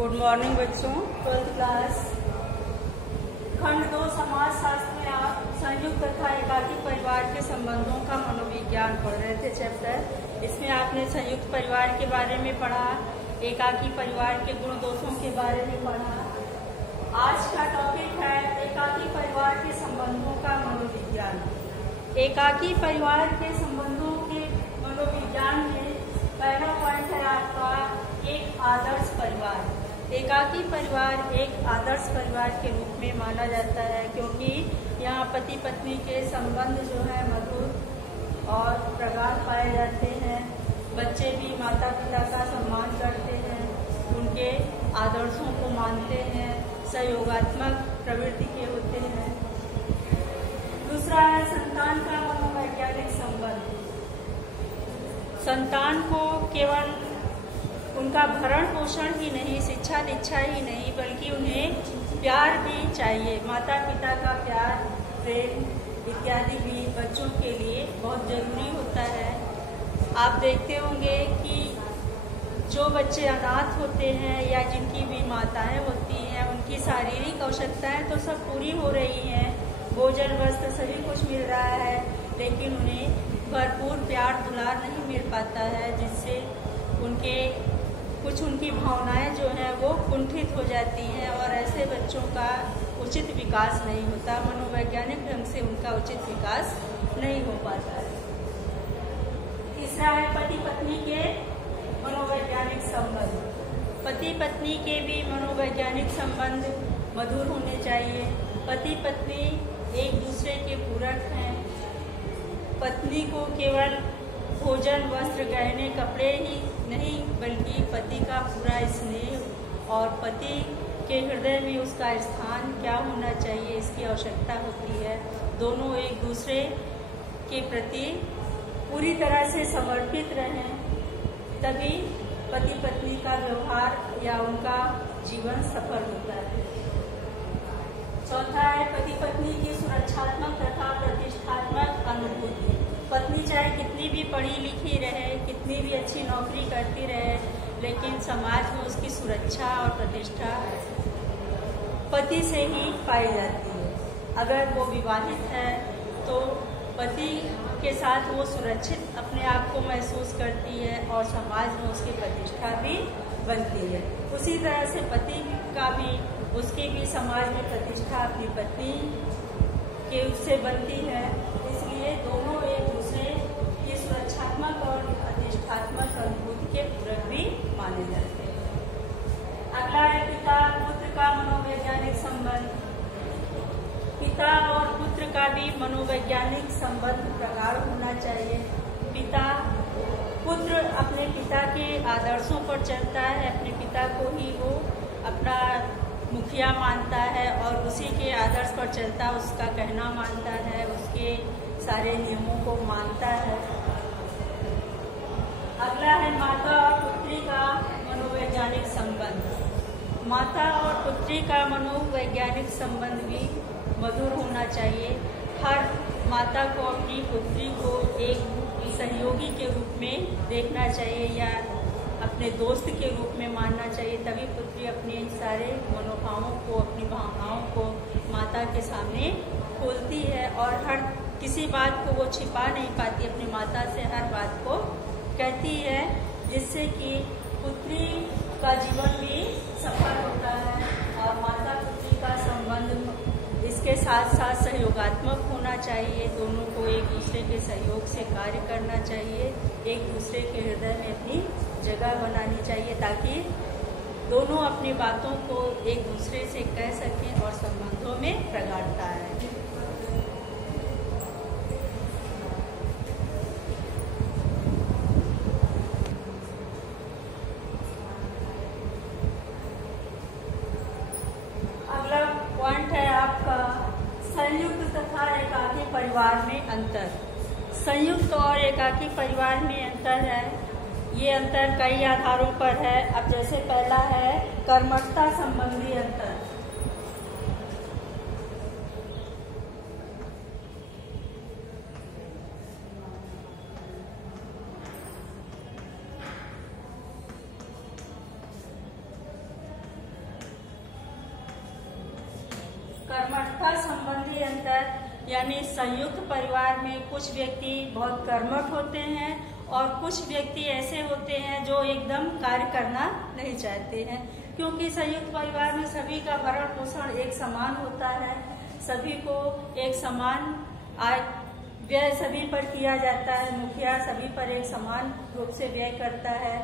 Good morning बच्चों। 12th class खंड 2 समाज शास्त्र में आप संयुक्त तथा एकाकी परिवार के संबंधों का मनोविज्ञान पढ़ रहे थे चैप्टर। इसमें आपने संयुक्त परिवार के बारे में पढ़ा, एकाकी परिवार के गुण दोषों के बारे में पढ़ा। आज का टॉपिक है एकाकी परिवार के संबंधों का मनोविज्ञान। एकाकी परिवार के संबंधों के मनोविज्ञान में पहला पॉइंट है आपका एक आदर्श परिवार। एकाकी परिवार एक आदर्श परिवार के रूप में माना जाता है क्योंकि यहाँ पति पत्नी के संबंध जो है मधुर और प्रगाढ़ पाए जाते हैं। बच्चे भी माता पिता का सम्मान करते हैं, उनके आदर्शों को मानते हैं, सहयोगात्मक प्रवृत्ति के होते हैं। दूसरा है संतान का मनोवैज्ञानिक संबंध। संतान को केवल उनका भरण पोषण ही नहीं, शिक्षा दीक्षा ही नहीं, बल्कि उन्हें प्यार भी चाहिए। माता पिता का प्यार, प्रेम इत्यादि भी बच्चों के लिए बहुत जरूरी होता है। आप देखते होंगे कि जो बच्चे अनाथ होते हैं या जिनकी भी माताएं होती हैं, उनकी शारीरिक आवश्यकताएं तो सब पूरी हो रही हैं, भोजन वस्त्र सभी कुछ मिल रहा है, लेकिन उन्हें भरपूर प्यार दुलार नहीं मिल पाता है, जिससे उनकी भावनाएं जो हैं वो कुंठित हो जाती हैं और ऐसे बच्चों का उचित विकास नहीं होता, मनोवैज्ञानिक ढंग से उनका उचित विकास नहीं हो पाता है। तीसरा है पति पत्नी के मनोवैज्ञानिक संबंध। पति पत्नी के भी मनोवैज्ञानिक संबंध मधुर होने चाहिए। पति पत्नी एक दूसरे के पूरक हैं। पत्नी को केवल भोजन वस्त्र गहने कपड़े ही नहीं, बल्कि पति का पूरा स्नेह और पति के हृदय में उसका स्थान क्या होना चाहिए इसकी आवश्यकता होती है। दोनों एक दूसरे के प्रति पूरी तरह से समर्पित रहें, तभी पति पत्नी का व्यवहार या उनका जीवन सफल होता है। चौथा है पति पत्नी की सुरक्षात्मक तथा प्रतिष्ठात्मक अनुभूति। पत्नी चाहे कितनी भी पढ़ी लिखी रहे, कितनी भी अच्छी नौकरी करती रहे, लेकिन समाज में उसकी सुरक्षा और प्रतिष्ठा पति से ही पाई जाती है। अगर वो विवाहित है तो पति के साथ वो सुरक्षित अपने आप को महसूस करती है और समाज में उसकी प्रतिष्ठा भी बनती है। उसी तरह से पति का भी, उसकी भी समाज में प्रतिष्ठा अपनी पत्नी के उससे बनती है। इसलिए दोनों एक दूसरे की सुरक्षात्मक और प्रतिष्ठात्मक अनुभूति के पूरक भी माने जाते हैं। अगला है पिता पुत्र का मनोवैज्ञानिक संबंध। पिता और पुत्र का भी मनोवैज्ञानिक संबंध प्रगाढ़ होना चाहिए। पुत्र अपने पिता के आदर्शों पर चलता है, अपने पिता को ही वो अपना मुखिया मानता है और उसी के आदर्श पर चलता, उसका कहना मानता है, उसके सारे नियमों को मानता है। अगला है माता और पुत्री का मनोवैज्ञानिक संबंध। माता और पुत्री का मनोवैज्ञानिक संबंध भी मधुर होना चाहिए। हर माता को अपनी पुत्री को एक सहयोगी के रूप में देखना चाहिए या अपने दोस्त के रूप में मानना चाहिए, तभी पुत्री अपने सारे मनोभावों को, अपनी भावनाओं को माता के सामने खोलती है और हर किसी बात को वो छिपा नहीं पाती, अपनी माता से हर बात को कहती है, जिससे कि पुत्री का जीवन भी सफल होता है। और माता पुत्री का संबंध इसके साथ साथ सहयोगात्मक होना चाहिए। दोनों को एक दूसरे के सहयोग से कार्य करना चाहिए, एक दूसरे के हृदय में अपनी जगह बनानी चाहिए, ताकि दोनों अपनी बातों को एक दूसरे से कह सकें और संबंधों में प्रगाढ़ता है। अगला पॉइंट है आपका संयुक्त तथा एकाकी परिवार में अंतर। संयुक्त और एकाकी परिवार में अंतर है। ये अंतर कई आधारों पर है। अब जैसे पहला है कर्मठता संबंधी अंतर। कर्मठता संबंधी अंतर, यानी संयुक्त परिवार में कुछ व्यक्ति बहुत कर्मठ होते हैं और कुछ व्यक्ति ऐसे होते हैं जो एकदम कार्य करना नहीं चाहते हैं। क्योंकि संयुक्त परिवार में सभी का भरण पोषण एक समान होता है, सभी को एक समान आय व्यय सभी पर किया जाता है, मुखिया सभी पर एक समान रूप से व्यय करता है।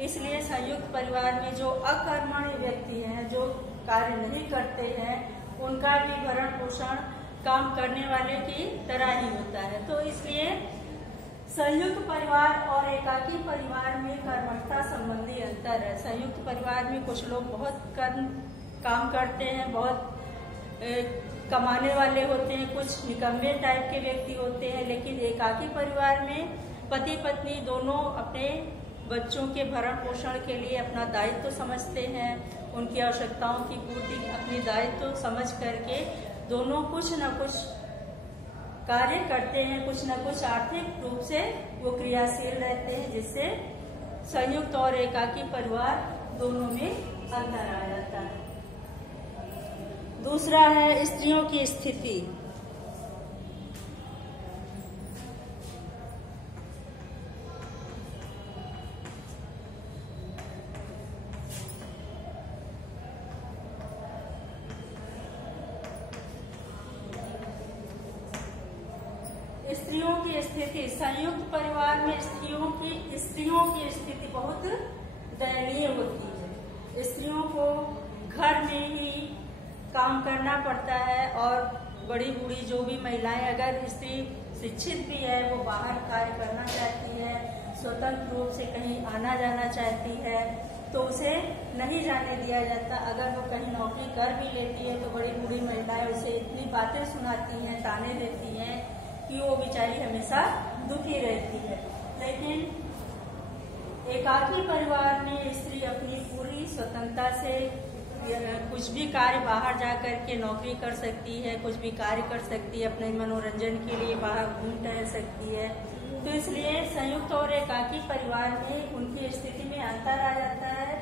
इसलिए संयुक्त परिवार में जो अकर्मण्य व्यक्ति हैं, जो कार्य नहीं करते हैं, उनका भी भरण पोषण काम करने वाले की तरह ही होता है। तो इसलिए संयुक्त परिवार और एकाकी परिवार में कर्मठता संबंधी अंतर है। संयुक्त परिवार में कुछ लोग बहुत काम करते हैं, बहुत कमाने वाले होते हैं, कुछ निकम्मे टाइप के व्यक्ति होते हैं। लेकिन एकाकी परिवार में पति पत्नी दोनों अपने बच्चों के भरण पोषण के लिए अपना दायित्व समझते हैं, उनकी आवश्यकताओं की पूर्ति अपनी दायित्व समझ करके दोनों कुछ न कुछ कार्य करते हैं, कुछ न कुछ आर्थिक रूप से वो क्रियाशील रहते हैं, जिससे संयुक्त और एकाकी परिवार दोनों में अंतर आ जाता है। दूसरा है स्त्रियों की स्थिति। स्त्रियों की स्थिति, संयुक्त परिवार में स्त्रियों की स्थिति बहुत दयनीय होती है। स्त्रियों को घर में ही काम करना पड़ता है और बड़ी बूढ़ी जो भी महिलाएं, अगर स्त्री शिक्षित भी है, वो बाहर कार्य करना चाहती है, स्वतंत्र रूप से कहीं आना जाना चाहती है, तो उसे नहीं जाने दिया जाता। अगर वो कहीं नौकरी कर भी लेती है तो बड़ी बूढ़ी महिलाएं उसे इतनी बातें सुनाती हैं, ताने देती हैं कि वो बेचारी हमेशा दुखी रहती है। लेकिन एकाकी परिवार में स्त्री अपनी पूरी स्वतंत्रता से कुछ भी कार्य बाहर जा कर के नौकरी कर सकती है, कुछ भी कार्य कर सकती है, अपने मनोरंजन के लिए बाहर घूम टहल सकती है। तो इसलिए संयुक्त और एकाकी परिवार में उनकी स्थिति में अंतर आ जाता है।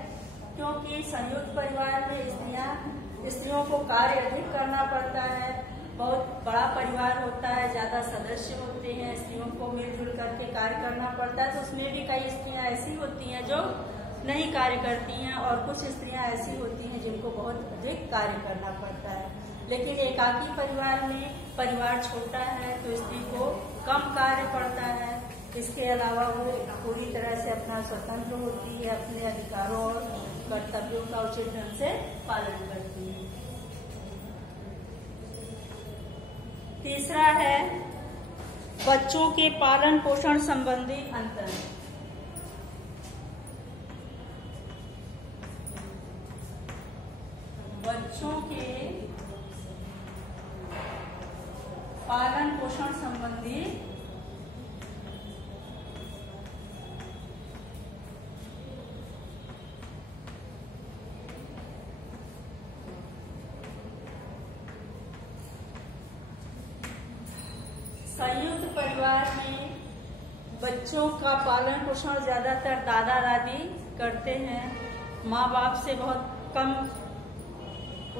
क्योंकि संयुक्त परिवार में स्त्रियों को कार्य अधिक करना पड़ता है, बहुत बड़ा परिवार होता है, ज्यादा सदस्य होते हैं, स्त्रियों को मिलजुल करके कार्य करना पड़ता है। तो उसमें भी कई स्त्रियां ऐसी होती हैं जो नहीं कार्य करती हैं और कुछ स्त्रियां ऐसी होती हैं जिनको बहुत अधिक कार्य करना पड़ता है। लेकिन एकाकी परिवार में परिवार छोटा है तो स्त्री को कम कार्य पड़ता है। इसके अलावा वो पूरी तरह से अपना स्वतंत्र होती है, अपने अधिकारों और कर्तव्यों का उचित ढंग से पालन करती है। तीसरा है बच्चों के पालन पोषण संबंधी अंतर। बच्चों के पालन पोषण संबंधी संयुक्त परिवार में बच्चों का पालन पोषण ज्यादातर दादा दादी करते हैं। माँ बाप से बहुत कम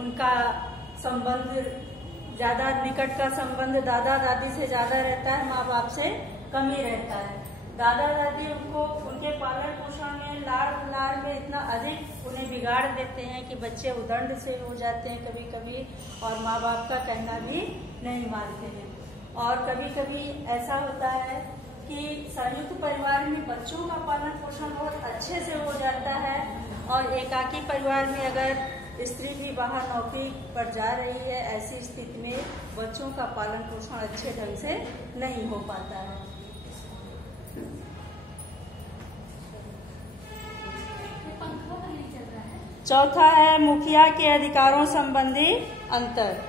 उनका संबंध, ज्यादा निकट का संबंध दादा दादी से ज्यादा रहता है, माँ बाप से कम ही रहता है। दादा दादी उनको उनके पालन पोषण में लाड़ दुलार में इतना अधिक उन्हें बिगाड़ देते हैं कि बच्चे उदंड से हो जाते हैं कभी कभी, और माँ बाप का कहना भी नहीं मानते हैं। और कभी कभी ऐसा होता है कि संयुक्त परिवार में बच्चों का पालन पोषण बहुत अच्छे से हो जाता है और एकाकी परिवार में अगर स्त्री भी बाहर नौकरी पर जा रही है, ऐसी स्थिति में बच्चों का पालन पोषण अच्छे ढंग से नहीं हो पाता है। चौथा है मुखिया के अधिकारों संबंधी अंतर।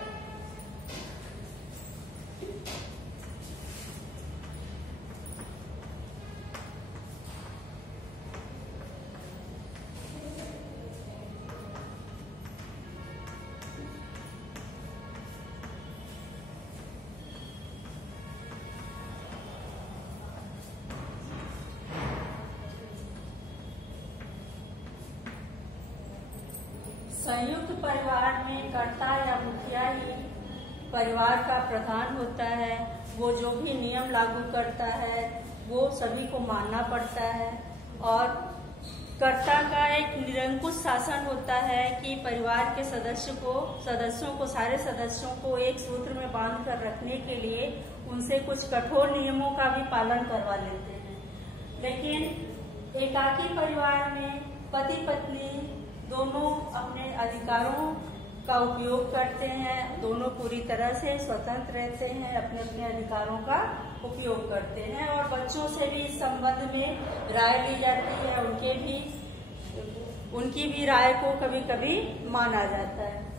संयुक्त परिवार में कर्ता या मुखिया ही परिवार का प्रधान होता है, वो जो भी नियम लागू करता है वो सभी को मानना पड़ता है। और कर्ता का एक निरंकुश शासन होता है कि परिवार के सदस्यों को सारे सदस्यों को एक सूत्र में बांध कर रखने के लिए उनसे कुछ कठोर नियमों का भी पालन करवा लेते हैं। लेकिन एकाकी परिवार में पति पत्नी दोनों अपने अधिकारों का उपयोग करते हैं, दोनों पूरी तरह से स्वतंत्र रहते हैं, अपने अपने अधिकारों का उपयोग करते हैं और बच्चों से भी इस संबंध में राय ली जाती है, उनकी भी राय को कभी कभी माना जाता है।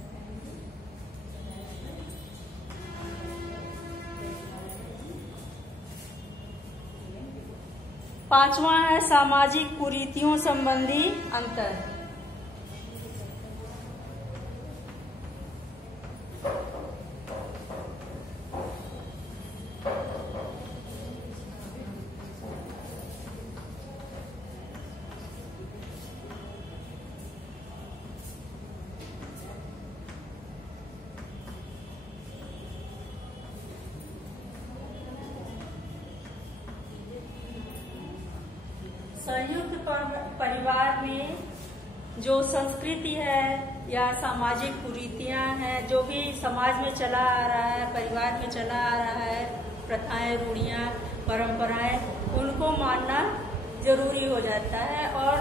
पांचवा है सामाजिक कुरीतियों संबंधी अंतर। संयुक्त परिवार में जो संस्कृति है या सामाजिक कुरीतियां हैं, जो भी समाज में चला आ रहा है, परिवार में चला आ रहा है, प्रथाएं, रूढ़ियां, परंपराएं, उनको मानना जरूरी हो जाता है और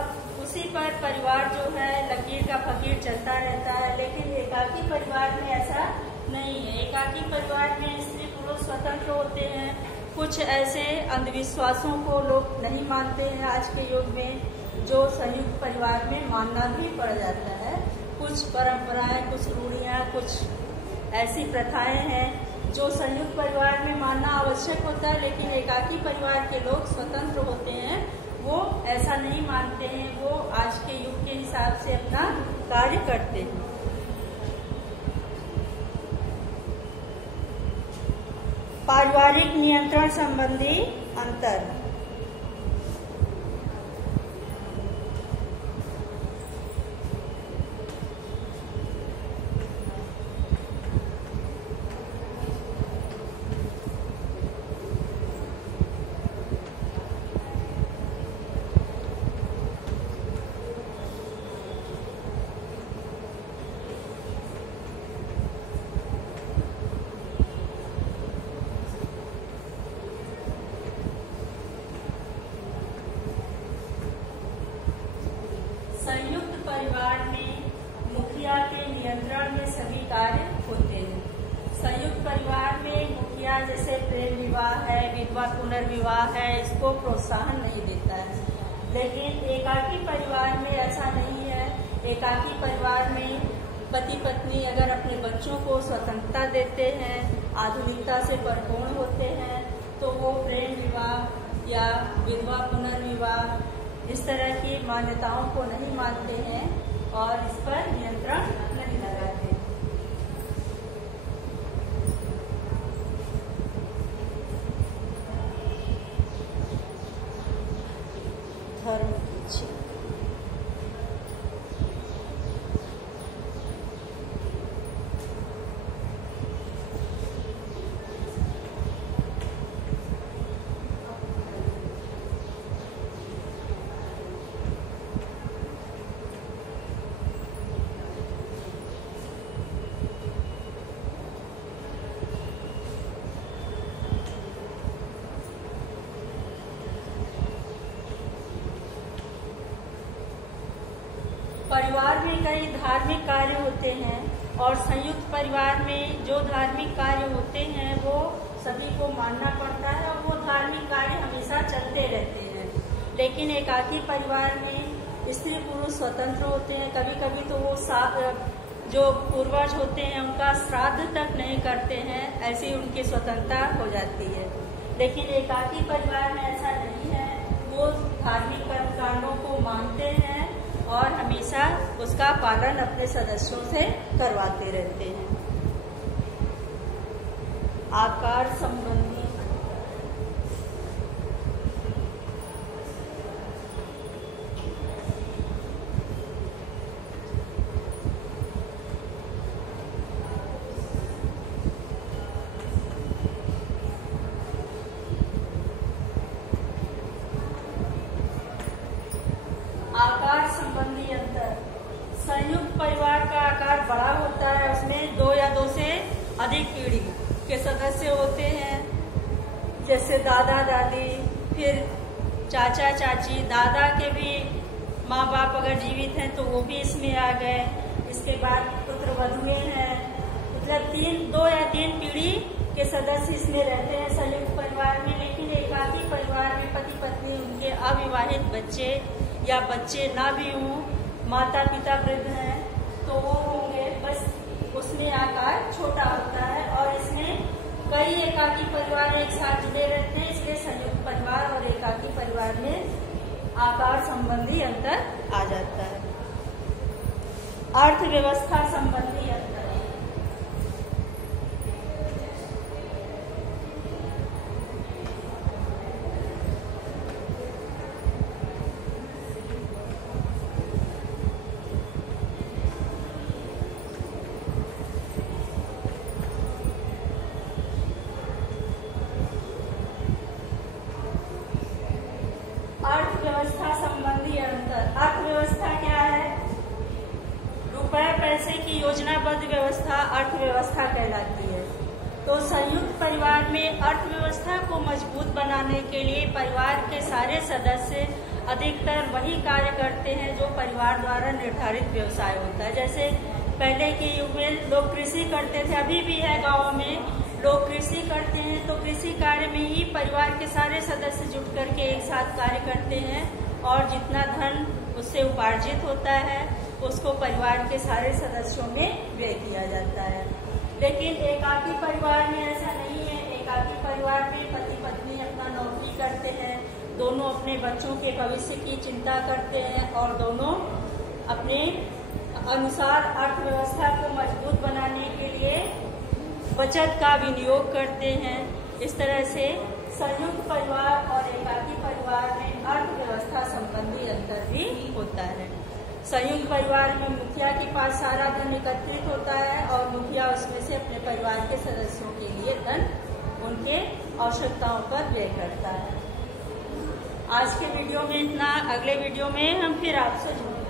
उसी पर परिवार जो है लकीर का फकीर चलता रहता है। लेकिन एकाकी परिवार में ऐसा नहीं है। एकाकी परिवार में स्त्री पुरुष स्वतंत्र होते हैं। कुछ ऐसे अंधविश्वासों को लोग नहीं मानते हैं आज के युग में, जो संयुक्त परिवार में मानना भी पड़ जाता है। कुछ परंपराएं, कुछ रूढ़ियां, कुछ ऐसी प्रथाएं हैं जो संयुक्त परिवार में मानना आवश्यक होता है, लेकिन एकाकी परिवार के लोग स्वतंत्र होते हैं, वो ऐसा नहीं मानते हैं, वो आज के युग के हिसाब से अपना कार्य करते हैं। पारिवारिक नियंत्रण संबंधी अंतर। संयुक्त परिवार में मुखिया के नियंत्रण में सभी कार्य होते हैं। संयुक्त परिवार में मुखिया जैसे प्रेम विवाह है, विधवा पुनर्विवाह है, इसको प्रोत्साहन नहीं देता है। लेकिन एकाकी परिवार में ऐसा नहीं है। एकाकी परिवार में पति पत्नी अगर अपने बच्चों को स्वतंत्रता देते हैं, आधुनिकता से परिपूर्ण होते हैं, तो वो प्रेम विवाह या विधवा पुनर्विवाह इस तरह की मान्यताओं को नहीं मानते हैं और इस पर नियंत्रण नहीं लगाते। धर्म की इच्छा। परिवार में कई धार्मिक कार्य होते हैं और संयुक्त परिवार में जो धार्मिक कार्य होते हैं वो सभी को मानना पड़ता है और वो धार्मिक कार्य हमेशा चलते रहते हैं। लेकिन एकाकी परिवार में स्त्री पुरुष स्वतंत्र होते हैं। कभी कभी तो वो जो पूर्वज होते हैं उनका श्राद्ध तक नहीं करते हैं, ऐसी उनकी स्वतंत्रता हो जाती है। लेकिन एकाकी परिवार में ऐसा नहीं है। वो धार्मिक कर्मकांडों को मानते हैं और हमेशा उसका पालन अपने सदस्यों से करवाते रहते हैं। आकार संबंधी अधिक पीढ़ी के सदस्य होते हैं, जैसे दादा दादी, फिर चाचा चाची, दादा के भी माँ बाप अगर जीवित हैं तो वो भी इसमें आ गए। इसके बाद पुत्र वधुएं हैं, मतलब 2 या 3 पीढ़ी के सदस्य इसमें रहते हैं संयुक्त परिवार में। लेकिन एकाकी परिवार में पति पत्नी, उनके अविवाहित बच्चे या बच्चे ना भी हों, माता पिता वृद्ध हैं तो वो होंगे, बस उसमें आकार छोटा होता है। और इसमें कई एकाकी परिवार एक साथ जुड़े रहते हैं, इसलिए संयुक्त परिवार और एकाकी परिवार में आकार संबंधी अंतर आ जाता है। अर्थव्यवस्था संबंधी अंतर, अर्थव्यवस्था संबंधी अंतर। अर्थव्यवस्था क्या है? रुपए पैसे की योजनाबद्ध व्यवस्था अर्थव्यवस्था कहलाती है। तो संयुक्त परिवार में अर्थव्यवस्था को मजबूत बनाने के लिए परिवार के सारे सदस्य अधिकतर वही कार्य करते हैं जो परिवार द्वारा निर्धारित व्यवसाय होता है। जैसे पहले के युग में लोग कृषि करते थे, अभी भी है गाँव में लोग कृषि करते हैं, तो कृषि कार्य में ही परिवार के सारे सदस्य जुट करके एक साथ कार्य करते हैं और जितना धन उससे उपार्जित होता है उसको परिवार के सारे सदस्यों में व्यय किया जाता है। लेकिन एकाकी परिवार में ऐसा नहीं है। एकाकी परिवार में पति पत्नी अपना नौकरी करते हैं, दोनों अपने बच्चों के भविष्य की चिंता करते हैं और दोनों अपने अनुसार अर्थव्यवस्था को मजबूत बनाने के लिए बचत का विनियोग करते हैं। इस तरह से संयुक्त परिवार और एकाकी परिवार में अर्थव्यवस्था संबंधी अंतर भी होता है। संयुक्त परिवार में मुखिया के पास सारा धन एकत्रित होता है और मुखिया उसमें से अपने परिवार के सदस्यों के लिए धन उनके आवश्यकताओं पर व्यय करता है। आज के वीडियो में इतना, अगले वीडियो में हम फिर आपसे जुड़ेंगे।